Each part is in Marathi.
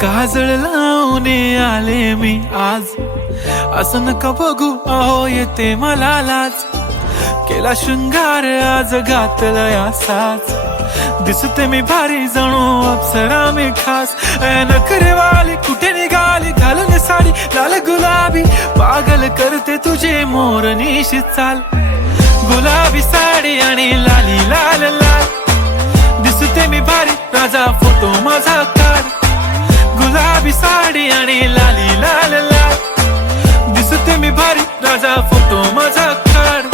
काजळ लावून आले मी आज, असं नका बघू अहो येते मला लाज. केला शृंगार आज घातलाय असाच, दिसते मी भारी जणू अप्सरा मी खास. नखरेवाली कुठे निघाली घालून साडी लाल गुलाबी, पागल करते तुझे मोरनीशी चाल. गुलाबी साडी आणि लाली लाल लाल, दिसते मी भारी राजा फोटो माझा काढ. गुलाबी साडी आणि लाली लाल लाल, दिसते मी भारी राजा फोटो माझा काढ.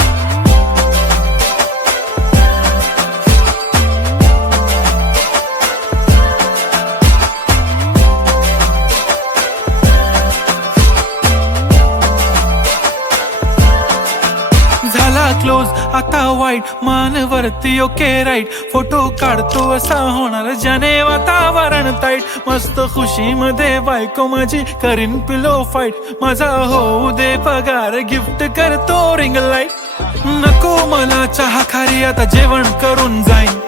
झाला क्लोज आता वाईट, मानवरती ओके राईट. फोटो काढतो असा होणार ज्याने वातावरण ताईट. मस्त खुशी मध्ये बायको माझी करीन पिलो फाईट. माझा होऊ दे पगार गिफ्ट करतो रिंग लाईट. नको मला चहा खारी आता जेवण करून जाईन.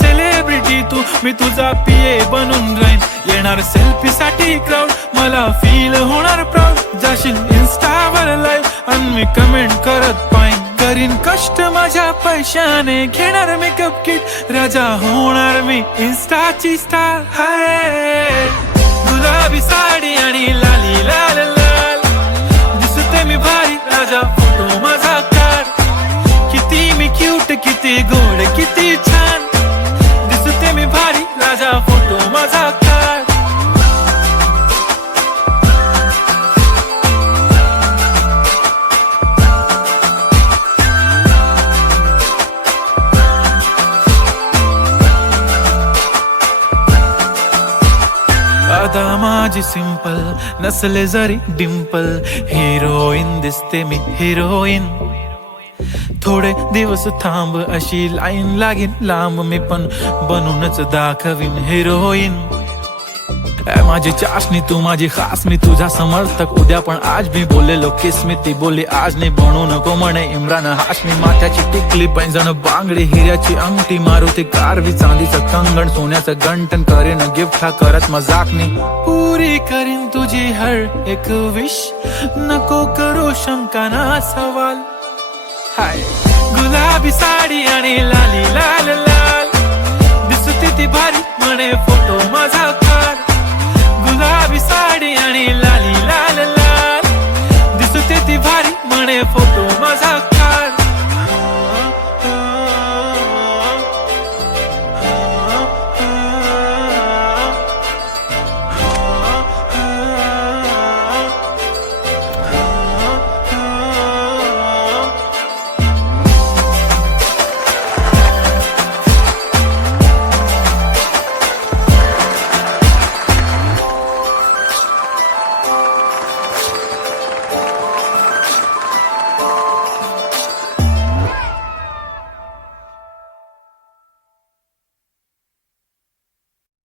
सेलिब्रिटी तू मी तुझा पिये बनून राहीन. येणार सेल्फी साठी क्राऊड मला फील होणार प्राऊड. जाशील इन्स्टावर लाईव्ह आणि मी कमेंट करत पाईन. करीन कष्ट माझ्या पैशाने घेणार मेकअप किट. राजा होणार मी इन्स्टाची स्टार. हाय गुलाबी साडी आणि लाली लाल लाल, दिसते मी भारी राजा फोटो माझा काढ. किती मी क्यूट किती गोड किती छान, दिसते मी भारी राजा फोटो माझा काढ. आता माझी सिंपल नसले जरी डिंपल, हिरोईन दिसते मी हिरोईन. थोडे दिवस थांब अशी लाईन लागेल लांब, मी पण बनूनच दाखवीन हिरोईन. माझी चाशनी तू माझी खास, मी तुझा समर्थक उद्या पण आज मी बोललेलो किस मी. ती बोलली आज नाही बनू नको म्हणे इम्रान हाशमी. माथ्याची टिकली पैंजण बांगडी हिऱ्याची अंगठी, मारुती कारवी चांदीचं कंगण सोन्याचं गंटन. करीन गिफ्ट हा करत मजाकनी, पुरी करीन तुझी हर एक विश. नको करू शंका ना सवाल. हाय गुलाबी साडी आणि लाली लाल लाल, दिसते ती भारी म्हणे फोटो माझा काढ. गुलाबी साडी आणि लाली लाल लाल, दिसते ती भारी म्हणे फोटो माझा